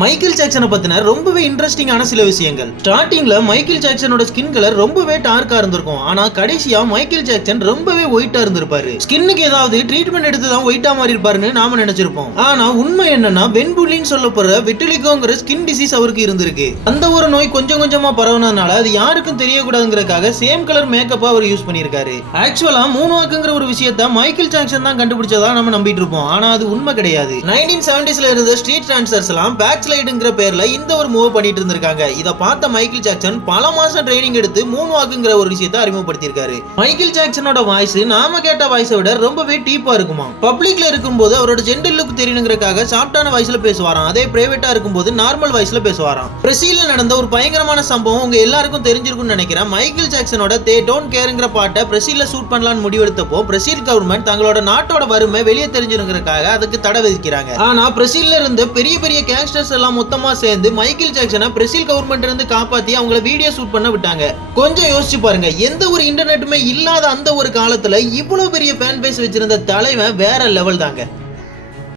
Michael ஜாக்சனை பத்தின ரொம்பவே இன்ட்ரெஸ்டிங்கான சில விஷயங்கள். ஸ்டார்டிங்ல மைக்கேல் ஜாக்சனோட ஸ்கின் கலர் ரொம்பவே டார்க்கா இருந்திருக்கும். ஆனா கடைசியா மைக்கேல் ஜாக்சன் ரொம்பவே ஒயிட்டா இருந்திருப்பாரு. ஸ்கின்னுக்கு ஏதாவது ட்ரீட்மெண்ட் எடுத்து தான் ஒயிட்டா மாறி இருப்பாருன்னு நாம நினைச்சிருப்போம். ஆனா உண்மை என்னன்னா வென்புலின்னு சொல்லப்படுற விட்டிலிகோங்கிற ஸ்கின் டிசீஸ் அவருக்கு இருந்திருக்கு. அந்த ஒரு நோய் கொஞ்சம் கொஞ்சமா பரவுனதுனால அது யாருக்கும் தெரியக்கூடாதுங்கிறதுக்காக சேம் கலர் மேக்கப் அவர் யூஸ் பண்ணியிருக்காரு. ஆக்சுவலா மூணு வாக்குங்கிற ஒரு விஷயத்த மைக்கேல் ஜாக்சன் தான் கண்டுபிடிச்சதா நம்ம நம்பிட்டு இருப்போம். ஆனா அது உண்மை கிடையாது. 1970ஸ்ல இருந்த ஸ்ட்ரீட் டான்சர்ஸ் எல்லாம் பேக் ஸ்லைடுங்கிற பேர்ல இந்த ஒரு மூவ் பண்ணிட்டு இருந்திருக்காங்க. இத பார்த்த மைக்கேல் ஜாக்சன் பல மாசம் ட்ரைனிங் எடுத்து மூணு வாக்குங்கிற ஒரு விஷயத்தை அறிமுகப்படுத்தியிருக்காரு. மைக்கேல் ஜாக்சனோட வாய்ஸ் நாம கேட்ட வாய்ஸை விட ரொம்பவே டீப்பா இருக்குமா. பப்ளிக்ல இருக்கும்போது அவரோட ஜென்டல் லுக் தெரியணுங்கிறதுக்காக சாஃப்டான வாய்ஸ்ல பேசுவாராம். அதே பிரைவேட்டா இருக்கும்போது நார்மல் வாய்ஸ்ல பேசுவாராம். பிரேசில்ல நடந்த ஒரு பயங்கரமான சம்பவம் உங்க எல்லாருக்கும் தெரிஞ்சிருக்கும்னு நினைக்கிறேன். மைக்கேல் ஜாக்சனோட தே டோன்ட் கேர்ங்கிற பாட்டை பிரேசில்ல ஷூட் பண்ணலாம்னு முடிவெடுத்தப்போ பிரேசில் கவர்மெண்ட் தங்களோட நாட்டோட வறுமை வெளியே தெரிஞ்சிருக்கிறதுக்காக அதுக்கு தடை விதிக்கிறாங்க. ஆனா பிரேசில்ல இருந்து பெரிய பெரிய கேங்ஸ்டர்ஸ் எல்லாம் மொத்தமா சேர்ந்து மைக்கேல் ஜாக்சனை பிரேசில் கவர்மெண்ட் இருந்து காப்பாத்தி அவங்கள வீடியோ ஷூட் பண்ண விட்டாங்க. கொஞ்சம் யோசிச்சு பாருங்க, எந்த ஒரு இன்டர்நெட்டுமே இல்லாத அந்த ஒரு காலத்துல இவ்வளவு பெரிய ஃபேன் பேஸ் வச்சிருந்த தலைவன் வேற லெவல் தாங்க.